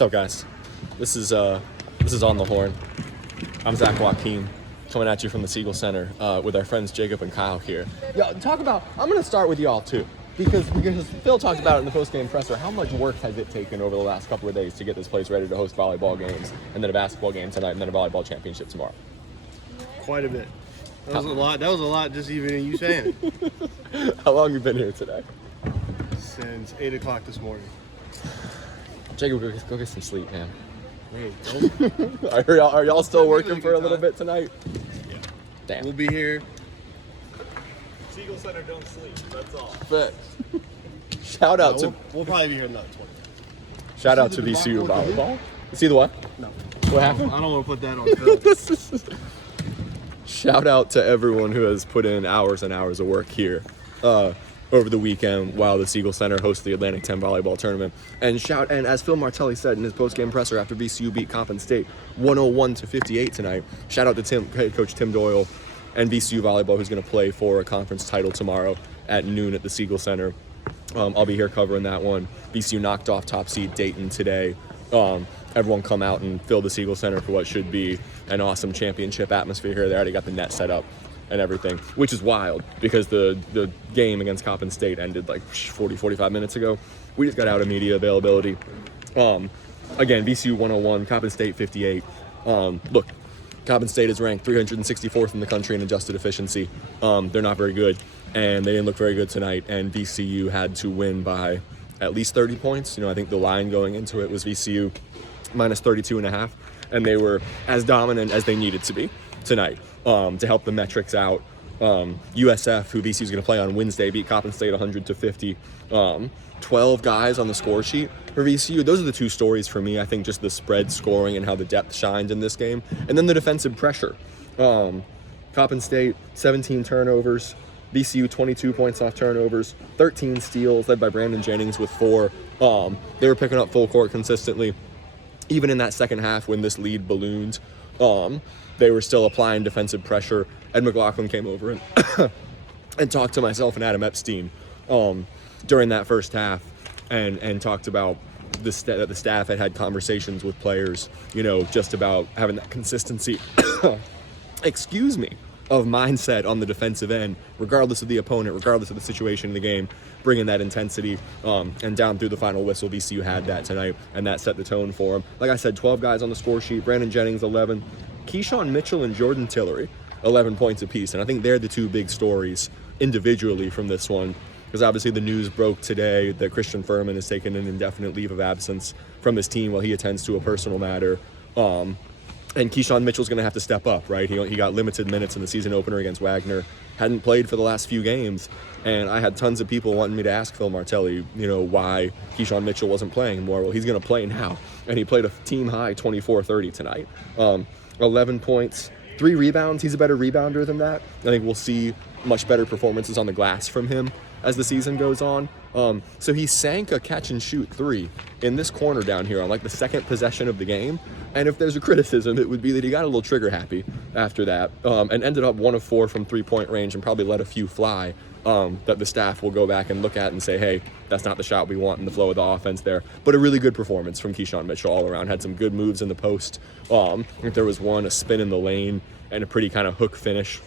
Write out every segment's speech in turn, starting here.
What's up, guys? This is On the Horn. I'm Zach Joachim, coming at you from the Siegel Center with our friends Jacob and Kyle here. I'm going to start with y'all too, because Phil talked about it in the postgame presser. How much work has it taken over the last couple of days to get this place ready to host volleyball games, and then a basketball game tonight, and then a volleyball championship tomorrow? Quite a bit. That was a lot. That was a lot just even you saying it. How long you been here today? Since 8 o'clock this morning. Jacob, go get some sleep, man. Wait, don't. Are y'all still working for a little bit tonight? Yeah. Damn. We'll be here. Siegel Center don't sleep, that's all. But shout out to We'll probably be here another 20 minutes. shout out to VCU volleyball. See the what? No. What happened? I don't want to put that on film. Shout out to everyone who has put in hours and hours of work here over the weekend while the Siegel Center hosts the Atlantic 10 volleyball tournament. And as Phil Martelli said in his postgame presser after VCU beat Coppin State 101-58 tonight, shout out to head coach Tim Doyle and VCU volleyball, who's going to play for a conference title tomorrow at noon at the Siegel Center. I'll be here covering that one. VCU knocked off top seed Dayton today. Everyone come out and fill the Siegel Center for what should be an awesome championship atmosphere here. They already got the net set up and everything, which is wild because the game against Coppin State ended like 45 minutes ago. We just got out of media availability. Again, VCU 101, Coppin State 58. Look, Coppin State is ranked 364th in the country in adjusted efficiency. They're not very good, and they didn't look very good tonight, and VCU had to win by at least 30 points. I think the line going into it was VCU minus 32.5, and they were as dominant as they needed to be tonight to help the metrics out. USF, who VCU is going to play on Wednesday, beat Coppin State 100-50. 12 guys on the score sheet for VCU. Those are the two stories for me. I think just the spread scoring and how the depth shined in this game, and then the defensive pressure. Coppin State 17 turnovers, VCU 22 points off turnovers, 13 steals, led by Brandon Jennings with 4. They were picking up full court consistently. Even in that second half when this lead ballooned, they were still applying defensive pressure. Ed McLaughlin came over and talked to myself and Adam Epstein during that first half and talked about that the staff had conversations with players, just about having that consistency, of mindset on the defensive end, regardless of the opponent, regardless of the situation in the game, bringing that intensity and down through the final whistle. VCU had that tonight, and that set the tone for them. Like I said, 12 guys on the score sheet. Brandon Jennings, 11. Keyshawn Mitchell and Jordan Tillery, 11 points apiece. And I think they're the two big stories individually from this one, because obviously the news broke today that Christian Furman has taken an indefinite leave of absence from his team while he attends to a personal matter. And Keyshawn Mitchell's going to have to step up, right? He got limited minutes in the season opener against Wagner, hadn't played for the last few games, and I had tons of people wanting me to ask Phil Martelli, why Keyshawn Mitchell wasn't playing more. Well, he's going to play now, and he played a team-high 24-30 tonight. 11 points, 3 rebounds. He's a better rebounder than that. I think we'll see much better performances on the glass from him as the season goes on. So he sank a catch-and-shoot 3 in this corner down here on the second possession of the game. And if there's a criticism, it would be that he got a little trigger-happy after that and ended up 1 of 4 from three-point range and probably let a few fly that the staff will go back and look at and say, hey, that's not the shot we want in the flow of the offense there. But a really good performance from Keyshawn Mitchell all around. Had some good moves in the post. I think there was one, a spin in the lane, and a pretty kind of hook finish.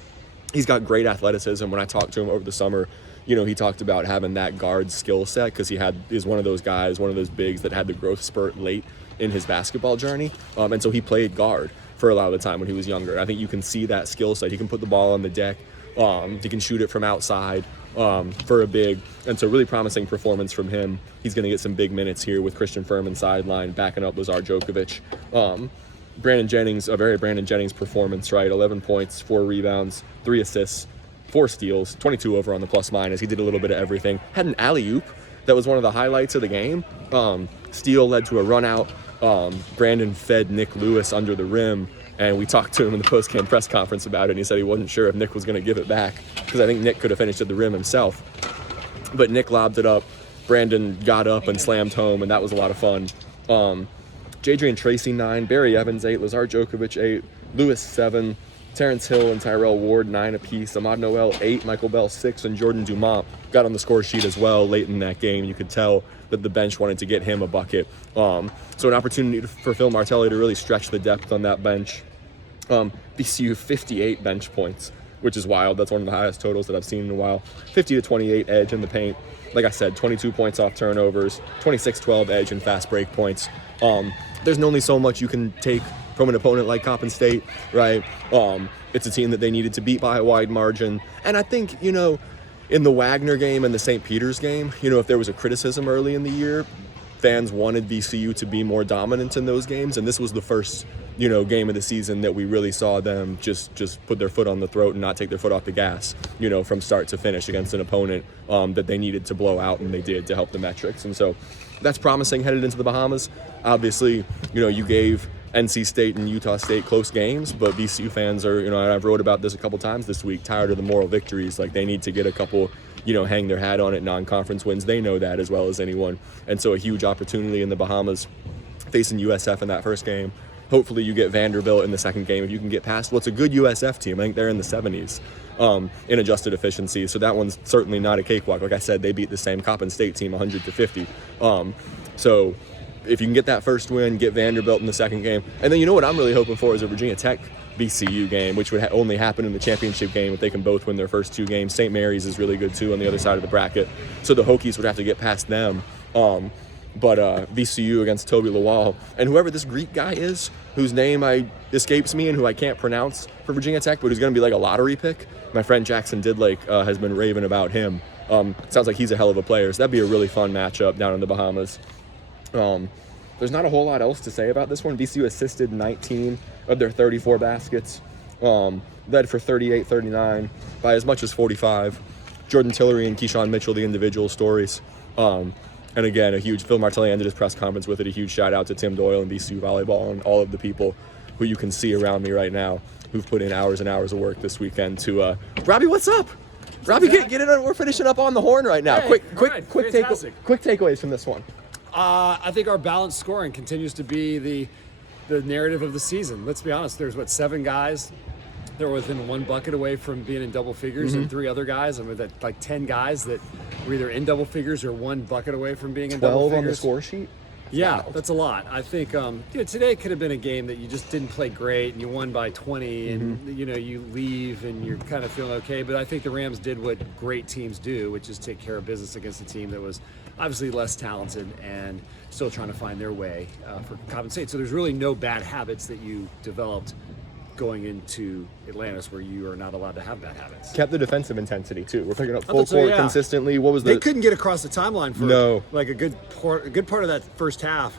He's got great athleticism. When I talked to him over the summer, he talked about having that guard skill set because is one of those guys, one of those bigs that had the growth spurt late in his basketball journey. And so he played guard for a lot of the time when he was younger. I think you can see that skill set. He can put the ball on the deck. He can shoot it from outside for a big. And so really promising performance from him. He's going to get some big minutes here with Christian Furman sideline, backing up Lazar Djokovic. Brandon Jennings, a very Brandon Jennings performance, right? 11 points, 4 rebounds, 3 assists, 4 steals, 22 over on the plus minus. He did a little bit of everything. Had an alley-oop that was one of the highlights of the game. Steal led to a run out. Brandon fed Nick Lewis under the rim, and we talked to him in the post-game press conference about it, and he said he wasn't sure if Nick was going to give it back because I think Nick could have finished at the rim himself. But Nick lobbed it up. Brandon got up and slammed home, and that was a lot of fun. Jadrian Tracy, 9. Barry Evans, 8. Lazar Djokovic, 8. Lewis, 7. Terrence Hill and Tyrell Ward 9 apiece. Ahmad Noel 8, Michael Bell 6, and Jordan Dumont got on the score sheet as well late in that game. You could tell that the bench wanted to get him a bucket. So an opportunity for Phil Martelli to really stretch the depth on that bench. VCU 58 bench points, which is wild. That's one of the highest totals that I've seen in a while. 50 to 28 edge in the paint. Like I said, 22 points off turnovers, 26-12 edge and fast break points. There's only so much you can take from an opponent like Coppin State, right? It's a team that they needed to beat by a wide margin. And I think, in the Wagner game and the St. Peter's game, if there was a criticism early in the year, fans wanted VCU to be more dominant in those games. And this was the first, game of the season that we really saw them just put their foot on the throat and not take their foot off the gas, from start to finish against an opponent that they needed to blow out, and they did to help the metrics. And so that's promising headed into the Bahamas. Obviously, you gave NC State and Utah State close games, but VCU fans are, and I've wrote about this a couple times this week, tired of the moral victories. Like, they need to get a couple, hang their hat on it, non-conference wins. They know that as well as anyone. And so a huge opportunity in the Bahamas facing USF in that first game. Hopefully you get Vanderbilt in the second game if you can get past what's a good USF team. I think they're in the 70s in adjusted efficiency. So that one's certainly not a cakewalk. Like I said, they beat the same Coppin State team 100-50. So if you can get that first win, get Vanderbilt in the second game. And then what I'm really hoping for is a Virginia Tech VCU game, which would only happen in the championship game if they can both win their first two games. St. Mary's is really good too on the other side of the bracket. So the Hokies would have to get past them. But VCU against Toby Lawal, and whoever this Greek guy is, whose name escapes me and who I can't pronounce for Virginia Tech, but who's going to be like a lottery pick. My friend Jackson Didlake has been raving about him. Sounds like he's a hell of a player, so that'd be a really fun matchup down in the Bahamas. There's not a whole lot else to say about this one. VCU assisted 19 of their 34 baskets, led for 38-39 by as much as 45. Jordan Tillery and Keyshawn Mitchell, the individual stories. And again, Phil Martelli ended his press conference with it. A huge shout out to Tim Doyle and VCU Volleyball and all of the people who you can see around me right now who've put in hours and hours of work this weekend to, Robbie, what's up? Robbie, get it on. We're finishing up on the horn right now. Hey, Quick takeaways from this one. I think our balanced scoring continues to be the narrative of the season. Let's be honest. There's 7 guys. They're within 1 bucket away from being in double figures, and 3 other guys. That 10 guys that were either in double figures or 1 bucket away from being in double 12 figures. on the score sheet. That's a lot. I think today could have been a game that you just didn't play great and you won by 20, and you leave and you're kind of feeling okay. But I think the Rams did what great teams do, which is take care of business against a team that was obviously less talented and still trying to find their way for Coppin State. So there's really no bad habits that you developed going into Atlantis, where you are not allowed to have bad habits. Kept the defensive intensity too. We're picking up full court consistently. What was They couldn't get across the timeline for a good part of that first half.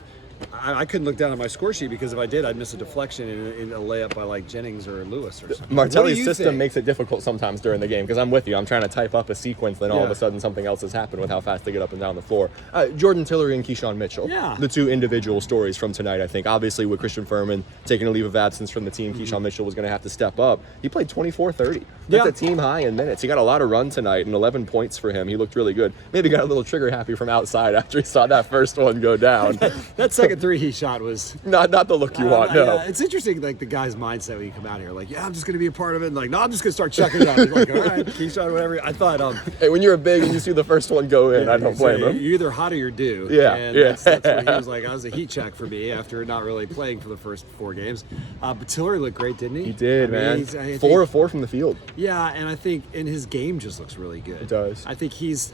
I couldn't look down at my score sheet because if I did, I'd miss a deflection in a layup by Jennings or Lewis or something. Martelli's system makes it difficult sometimes during the game because I'm with you. I'm trying to type up a sequence, then all of a sudden something else has happened with how fast they get up and down the floor. Jordan Tillery and Keyshawn Mitchell, the 2 individual stories from tonight, I think. Obviously, with Christian Furman taking a leave of absence from the team, Keyshawn Mitchell was going to have to step up. He played 24-30. That's a team high in minutes. He got a lot of run tonight and 11 points for him. He looked really good. Maybe got a little trigger happy from outside after he saw that first one go down. That second 3 he shot was not the look you want. No, it's interesting, the guy's mindset when you come out here, I'm just going to be a part of it, and no, I'm just going to start chucking it out. He's like, all right, Keyshawn, whatever. I thought, hey, when you're big and you see the first one go in, I don't blame him. You're either hot or you're due. That's what he was like. I was a heat check for me after not really playing for the first 4 games. But Tillery looked great, didn't he? He did, man. 4 of 4 from the field. Yeah, and I think his game just looks really good. It does. I think he's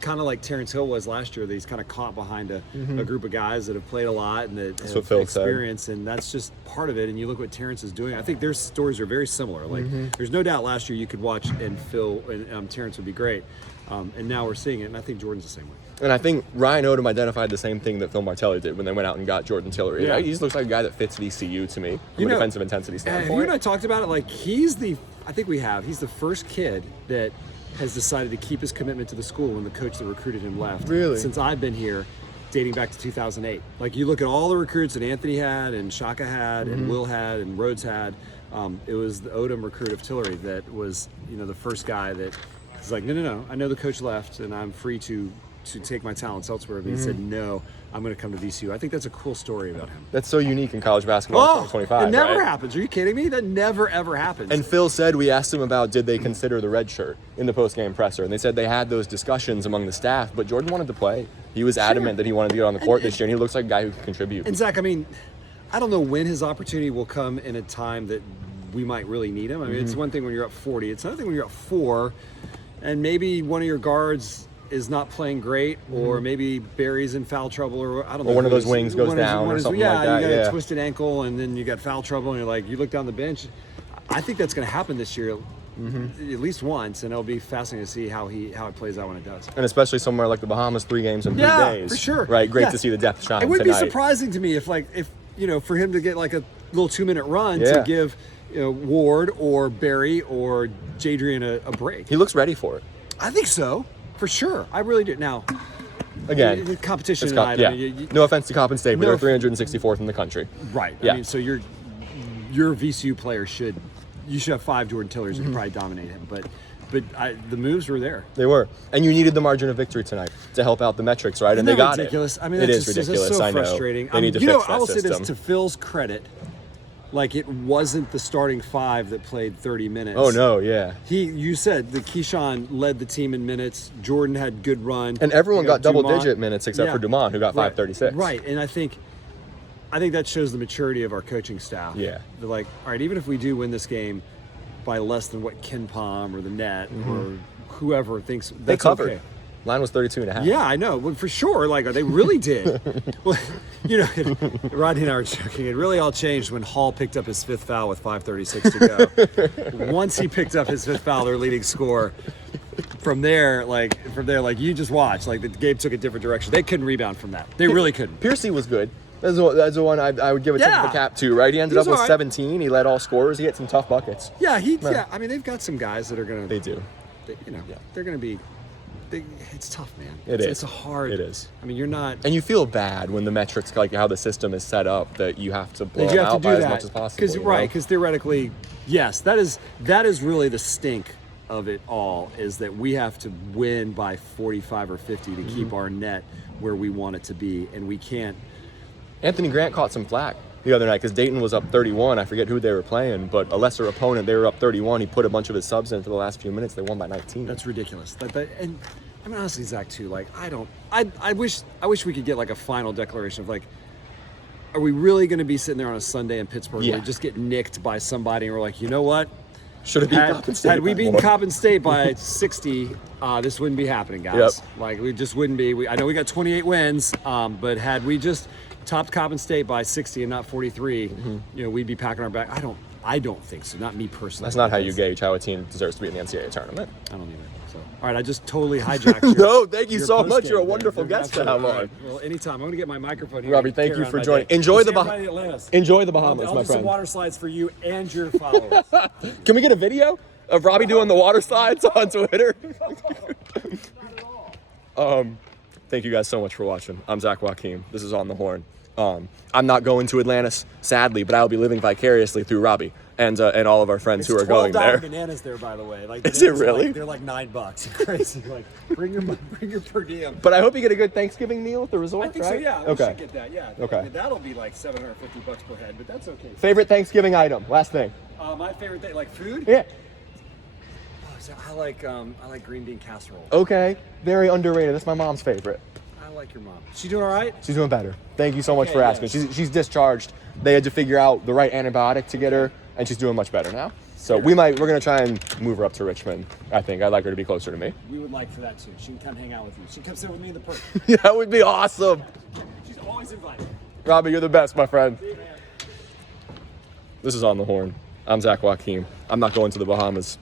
kind of like Terrence Hill was last year, that he's kind of caught behind a group of guys that have played a lot and that have experience, and that's just part of it. And you look what Terrence is doing. I think their stories are very similar. There's no doubt last year you could watch and Phil and Terrence would be great, and now we're seeing it, and I think Jordan's the same way. And I think Ryan Odom identified the same thing that Phil Martelli did when they went out and got Jordan Tillery. Yeah. He just looks like a guy that fits VCU to me from a defensive intensity standpoint. You and I talked about it. He's the first kid that has decided to keep his commitment to the school when the coach that recruited him left. Really? Since I've been here, dating back to 2008. You look at all the recruits that Anthony had and Shaka had and Will had and Rhodes had. It was the Odom recruit of Tillery that was, the first guy that was like, no. I know the coach left and I'm free to take my talents elsewhere. But he said, no, I'm going to come to VCU. I think that's a cool story about him. That's so unique in college basketball in 2025. It never right? happens. Are you kidding me? That never, ever happens. And Phil said, we asked him about did they consider the red shirt in the post-game presser, and they said they had those discussions among the staff, but Jordan wanted to play. He was adamant that he wanted to get on the court this year, and he looks like a guy who can contribute. And Zach, I mean, I don't know when his opportunity will come in a time that we might really need him. I mean, it's one thing when you're up 40. It's another thing when you're up 4, and maybe one of your guards is not playing great, or maybe Barry's in foul trouble, or I don't know. Or one of those wings goes down or something like that. You got a twisted ankle, and then you got foul trouble, and you're like, you look down the bench. I think that's going to happen this year, at least once, and it'll be fascinating to see how it plays out when it does. And especially somewhere like the Bahamas, 3 games in 3 days. For sure. Right, great Yeah. to see the depth shine. It would tonight. be surprising to me if for him to get like a little 2-minute run to give Ward or Barry or Jadrian a break. He looks ready for it. I think so, for sure. I really do. Now, Again, the competition it's tonight. yeah. I mean, No offense to Coppin State, but No. they're 364th in the country. right. Yeah. I mean, so your VCU player should have 5 Jordan Tillers who could probably dominate him, but the moves were there. They were. And you needed the margin of victory tonight to help out the metrics, right? And they got ridiculous? it. I mean, it that's is just, ridiculous. It's so I know. frustrating. They need to fix that I will say system. this to Phil's credit. Like, it wasn't the starting 5 that played 30 minutes. Oh, no, yeah. You said that Keyshawn led the team in minutes. Jordan had good run. And everyone You got double-digit Dumont. minutes except Yeah. for Dumont, who got 536. Right, and I think that shows the maturity of our coaching staff. Yeah. They're like, all right, even if we do win this game by less than what Ken Palm or the Net or whoever thinks, They that's covered. okay. Line was 32.5. Yeah, I know. Well, for sure. Like, they really did. Well, Rodney and I were joking. It really all changed when Hall picked up his 5th foul with 5:36 to go. Once he picked up his 5th foul, their leading score. From there, you just watch. Like, the game took a different direction. They couldn't rebound from that. They really couldn't. Piercy was good. That's the one I would give a tip of the cap to, right? He ended He was up with all right. 17. He led all scorers. He hit some tough buckets. Yeah, I mean, they've got some guys that are going to. They do. They're going to be. It's tough, man. It is. It's a hard. It is. I mean, you're not. And you feel bad when the metrics, like how the system is set up, that you have to blow You them have to out do by that as much as possible. because theoretically, yes, that is really the stink of it all, is that we have to win by 45 or 50 to keep our net where we want it to be, and we can't. Anthony Grant caught some flack the other night because Dayton was up 31. I forget who they were playing, but a lesser opponent. They were up 31. He put a bunch of his subs in for the last few minutes. They won by 19. That's ridiculous. And I mean, honestly, Zach, too. Like, I wish we could get like a final declaration of like, are we really going to be sitting there on a Sunday in Pittsburgh where we just get nicked by somebody, and we're like, you know what? Should have beaten Coppin State. Had we by beaten more. Coppin State by 60, this wouldn't be happening, guys. Yep. Like, we just wouldn't be. I know we got 28 wins, but had we just topped Coppin State by 60 and not 43, we'd be packing our bag. I don't think so. Not me personally. That's not how you gauge how a team deserves to be in the NCAA tournament. I don't either. So, all right, I just totally hijacked your. No, thank you your so much. postgame You're a there. wonderful guest to Absolutely. have All on. right. Well, anytime. I'm going to get my microphone here. Robbie, and thank carry you on for my joining. day. Enjoy See the everybody in Atlanta. Enjoy the Bahamas, I'll my do some friend. water slides for you and your followers. Can we get a video of Robbie doing the water slides on Twitter? Thank you guys so much for watching. I'm Zach Joachim. This is On the Horn. I'm not going to Atlantis, sadly, but I'll be living vicariously through Robbie and all of our friends who are going there. Bananas there, by the way. Like, Is it bananas are really? they're like $9. Crazy. Like, bring your per diem. But I hope you get a good Thanksgiving meal at the resort, I think right? so. Yeah. We Okay. should get that. Yeah. Okay. I mean, that'll be like $750 per head, but that's okay. Favorite Thanksgiving item? Last thing. My favorite thing, like food. Yeah. Oh, so I like green bean casserole. Okay. Very underrated. That's my mom's favorite. I like your mom. She doing all right? She's doing better. Thank you so much Okay, for asking. yes. She's discharged. They had to figure out the right antibiotic to get her, and she's doing much better now. So we're gonna try and move her up to Richmond. I think I'd like her to be closer to me. We would like for that too. She can come hang out with you. She can come sit with me in the park. Yeah, that would be awesome. She's always invited. Robbie, you're the best, my friend. This is On the Horn. I'm Zach Joachim. I'm not going to the Bahamas.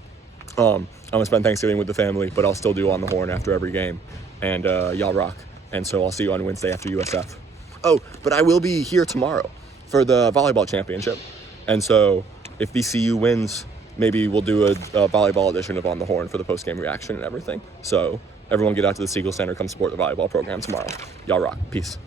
I'm gonna spend Thanksgiving with the family, but I'll still do On the Horn after every game. And y'all rock. And so I'll see you on Wednesday after USF. Oh, but I will be here tomorrow for the volleyball championship. And so if VCU wins, maybe we'll do a volleyball edition of On the Horn for the post-game reaction and everything. So everyone get out to the Siegel Center, come support the volleyball program tomorrow. Y'all rock. Peace.